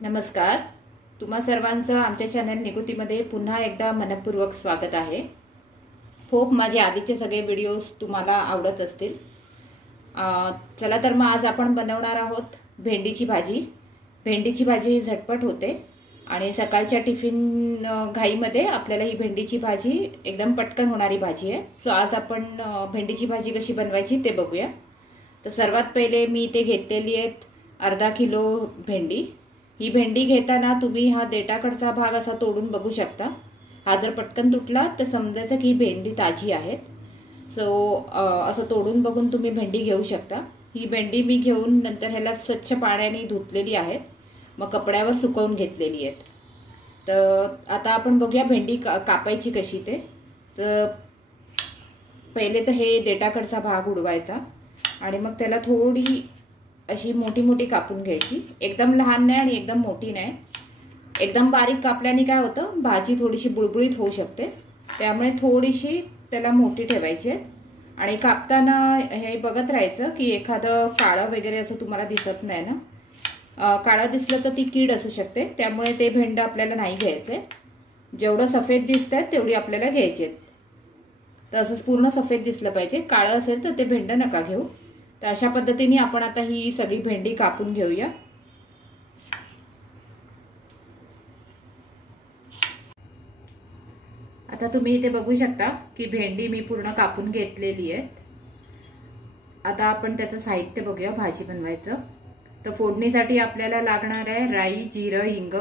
नमस्कार. तुम्हा सर्वांचं आमच्या चॅनल निकुतीमध्ये पुन्हा एकदा मनपूर्वक स्वागत आहे. होप माझे आधीचे सगळे व्हिडिओज तुम्हाला आवडत असतील. चला तर मग आज आपण बनवणार आहोत भेंडीची भाजी. भेंडीची भाजी झटपट होते आणि सकाळच्या टिफिन घाईमध्ये आपल्याला ही भेंडीची भाजी एकदम पटकन होणारी भाजी आहे. सो आज आपण भेंडीची भाजी कशी बनवायची ते बघूया. तर सर्वात पहिले मी इथे घेतलेली आहेत अर्धा किलो भेंडी. ही भेंडी घेताना तुम्ही हा देठाकडचा भाग असा तोडून बघू शकता. हा जर पटकन तुटला तर समजायचं की ही भेंडी ताजी आहेत. सो असं तोडून बघून तुम्ही भेंडी घेऊ शकता. ही भेंडी मी घेऊन नंतर ह्याला स्वच्छ पाण्याने धुतलेली आहेत, मग कपड्यावर सुकवून घेतलेली आहेत. तर आता आपण बघूया भेंडी कापायची कशी ते. तर पहिले तर हे देठाकडचा भाग उडवायचा आणि मग त्याला थोडी अशी मोठी मोठी कापून घ्यायची. एकदम लहान नाही आणि एकदम मोठी नाही. एकदम बारीक कापल्याने काय होतं, भाजी थोडीशी बुळबुळीत होऊ शकते. त्यामुळे थोडीशी त्याला मोठी ठेवायची आहे आणि कापताना हे बघत राहायचं की एखादं काळं वगैरे असं तुम्हाला दिसत नाही ना. काळं दिसलं तर ती कीड असू शकते, त्यामुळे ते भेंड आपल्याला नाही घ्यायचे. जेवढं सफेद दिसत आहे तेवढी आपल्याला घ्यायची आहेत. तर असंच पूर्ण सफेद दिसलं पाहिजे. काळं असेल तर ते भेंड नका घेऊ. तर अशा पद्धतीने आपण आता ही सगळी भेंडी कापून घेऊया. आता तुम्ही इथे बघू शकता की भेंडी मी पूर्ण कापून घेतलेली आहे. आता आपण त्याचं साहित्य बघूया भाजी बनवायचं. तर फोडणीसाठी आपल्याला लागणार आहे राई, जिरं, हिंग,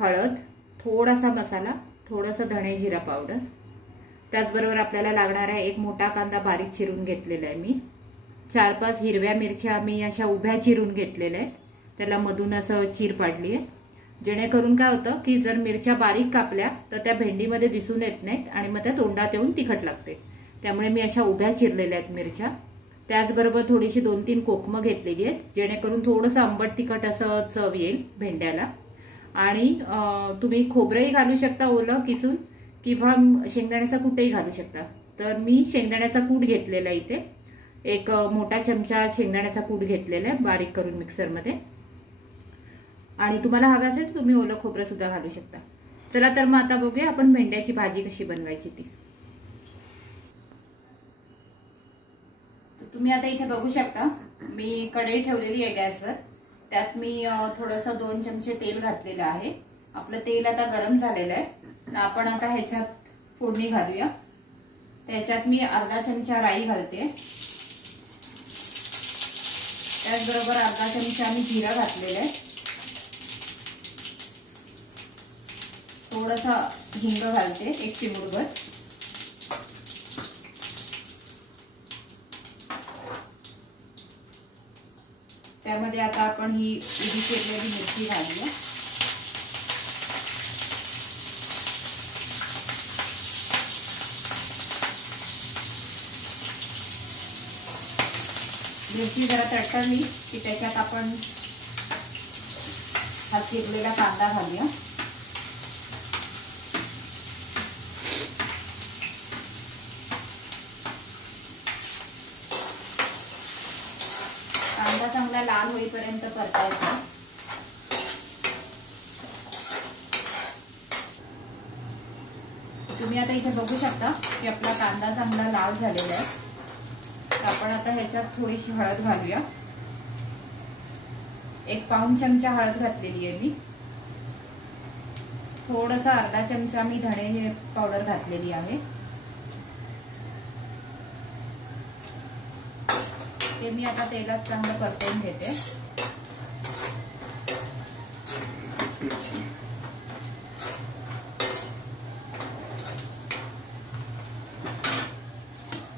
हळद, थोडासा मसाला, थोडंसं धणे जिरा पावडर. त्याचबरोबर आपल्याला लागणार आहे एक मोठा कांदा बारीक चिरून घेतलेला आहे मी. 4-5 हिरव्या मिरच्या मी अशा उभ्या चिरून घेतलेल्या आहेत. त्याला मधून असं चीर पाडली आहे, जेणेकरून काय होतं की जर मिरच्या बारीक कापल्या तर त्या भेंडीमध्ये दिसून येत नाहीत आणि मग त्या तोंडात येऊन तिखट लागते. त्यामुळे मी अशा उभ्या चिरलेल्या आहेत मिरच्या. त्याचबरोबर थोडीशी 2-3 कोकमं घेतलेली आहेत, जेणेकरून थोडंसं आंबट तिखट असं चव येईल भेंड्याला. आणि तुम्ही खोबरंही घालू शकता ओलं किसून, किंवा शेंगदाण्याचा कूटही घालू शकता. तर मी शेंगदाण्याचा कूट घेतलेला इथे. एक मोठा चमचा शेंगदाण्याचा कूट घेतलेला आहे बारीक करून मिक्सरमध्ये. आणि तुम्हाला हवं असेल तर तुम्ही ओलं खोबरं सुद्धा घालू शकता. चला तर मग आता बघूया आपण भेंड्याची भाजी कशी बनवायची ती. तुम्ही आता इथे बघू शकता मी कढई ठेवलेली आहे गॅसवर. त्यात मी थोडंसं 2 चमचे तेल घातलेलं आहे. आपलं तेल आता गरम झालेलं आहे. तर आपण आता ह्याच्यात फोडणी घालूया. त्याच्यात मी अर्धा चमचा राई घालते. त्याचबरोबर अर्धा चमचा मी जिरा घातलेला आहे. थोडासा हिंग घालते, 1 चिमूटभर. त्यामध्ये आता आपण ही उभी चिरलेली मिरची घालूया. मिरची जरा तडतडली की त्याच्यात आपण हा चिरलेला कांदा घालूया. कांदा चांगला लाल होईपर्यंत परतायचा. तुम्ही आता इथे बघू शकता की आपला कांदा चांगला लाल झालेला आहे. आपण आता ह्याच्यात थोडीशी हळद घालूया. 1 पाऊण चमचा हळद घातलेली आहे मी. थोडासा अर्धा चमचा मी धणे पावडर घातलेली आहे. हे मी आता तेलात चांगलं परतवून घेते.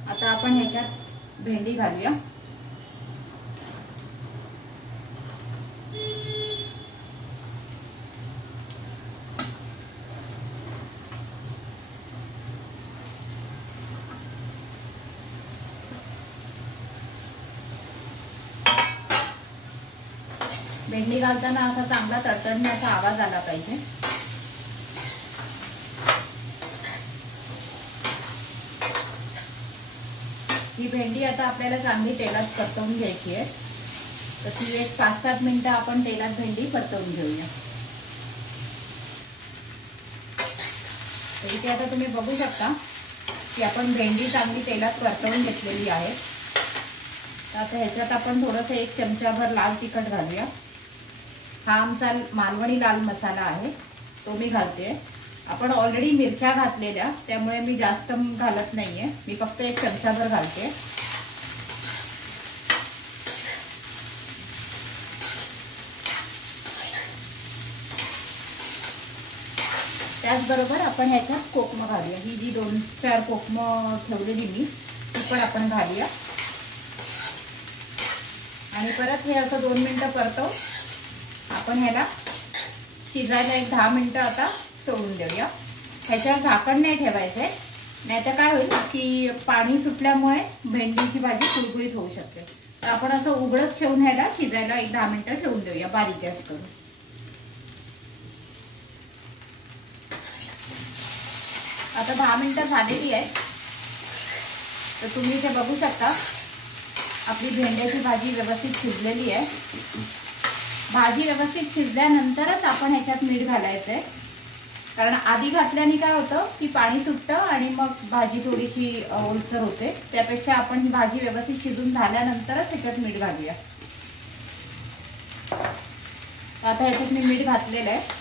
आता आपण ह्याच्यात भेंडी घालूया. भेंडी घालताना असा चांगला तडतडण्याचा आवाज आला पाहिजे. ही भेंडी आता आपल्याला चांगली तेलात परतवून घ्यायची आहे. तर ती एक 5-7 मिनिटं आपण तेलात भेंडी परतवून घेऊया. तर इथे आता तुम्ही बघू शकता की आपण भेंडी चांगली तेलात परतवून घेतलेली आहे. तर आता ह्याच्यात आपण थोडंसं 1 चमचाभर लाल तिखट घालूया. हा आमचा मालवणी लाल मसाला आहे, तो मी घालते. आपण ऑलरेडी मिरच्या घातलेल्या, त्यामुळे मी जास्त घालत नाहीये, मी फक्त 1 चमचाभर घालते. त्याचबरोबर आपण ह्याच्यात कोकम घालूया. ही जी 2-4 कोकम ठेवलेली मी, ती पण आपण घालूया. आणि परत हे असं 2 मिनिटं परतवून आपण ह्याला शिजायला 10 मिनिटं आता सोडून देऊया. ह्याच्यावर झाकण नाही ठेवायचंय, नाहीतर काय होईल की पाणी सुटल्यामुळे भेंडीची भाजी कुळकुळीत होऊ शकते. तर आपण असं उघडच ठेवून ह्याला शिजायला 10 मिनिटं ठेवून देऊया बारीक गॅस करून. आता 10 मिनिटं झालेली आहे. तर तुम्ही इथे बघू शकता आपली भेंड्याची भाजी व्यवस्थित शिजलेली आहे. भाजी व्यवस्थित शिजल्यानंतरच आपण ह्याच्यात मीठ घालायचं आहे, कारण आधी घातल्याने काय होतं की पाणी सुटतं आणि मग भाजी थोडीशी ओलसर होते. त्यापेक्षा आपण ही भाजी व्यवस्थित शिजून झाल्यानंतरच ह्याच्यात मीठ घालूया. आता ह्याच्यात मी मीठ घातलेलं आहे.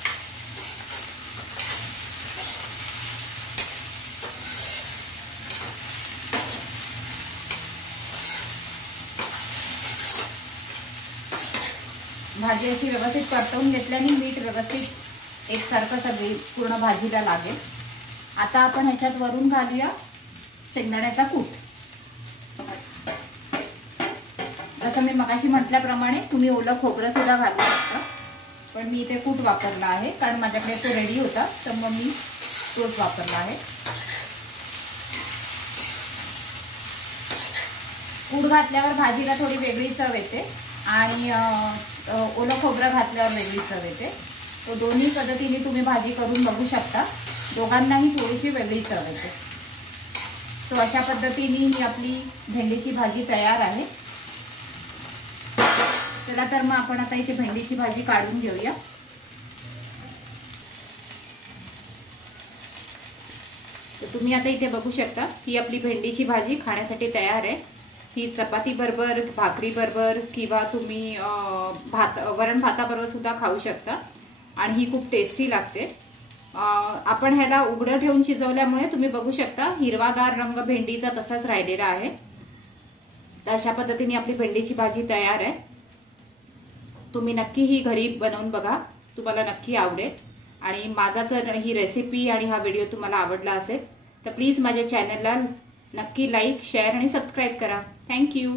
भाजी अशी व्यवस्थित परतवून घेतल्याने मीठ व्यवस्थित एकसारखं सगळी पूर्ण भाजीला लागेल. आता आपण ह्याच्यात वरून घालूया शेंगदाण्याचा कूट. जसं मी मगाशी म्हटल्याप्रमाणे तुम्ही ओलं खोबरं सुद्धा घालू शकता, पण मी इथे कूट वापरला आहे कारण माझ्याकडे तो रेडी होता, तर मग मी तोच वापरला आहे. कूट घातल्यावर भाजीला थोडी वेगळी चव येते आणि ओलं खोबरं घातल्यावर वेगळी चव येते. तो दोन्ही पद्धतीने तुम्ही भाजी करून बघू शकता, दोघांनाही थोडीशी वेगळी चव येते. सो अशा पद्धतीने ही आपली भेंडीची भाजी तयार आहे. चला तर मग आपण आता इथे भेंडीची भाजी काढून घेऊया. तर तुम्ही आता इथे बघू शकता ही आपली भेंडीची भाजी खाण्यासाठी तयार आहे. ही चपाती बरोबर, भाकरी बरोबर किंवा तुम्ही वरण भाताबरोबर सुद्धा खाऊ शकता आणि ही खूप टेस्टी लागते. आपण ह्याला उघडं ठेवून शिजवल्यामुळे तुम्ही बघू शकता हिरवागार रंग भेंडीचा तसाच राहिलेला आहे. तर अशा पद्धतीने आपली भेंडीची भाजी तयार आहे. तुम्ही नक्की ही घरी बनवून बघा, तुम्हाला नक्की आवडेल. आणि माझा जर ही रेसिपी आणि हा व्हिडिओ तुम्हाला आवडला असेल तर प्लीज माझ्या चॅनलला नक्की लाईक, शेअर आणि सबस्क्राईब करा. थँक्यू.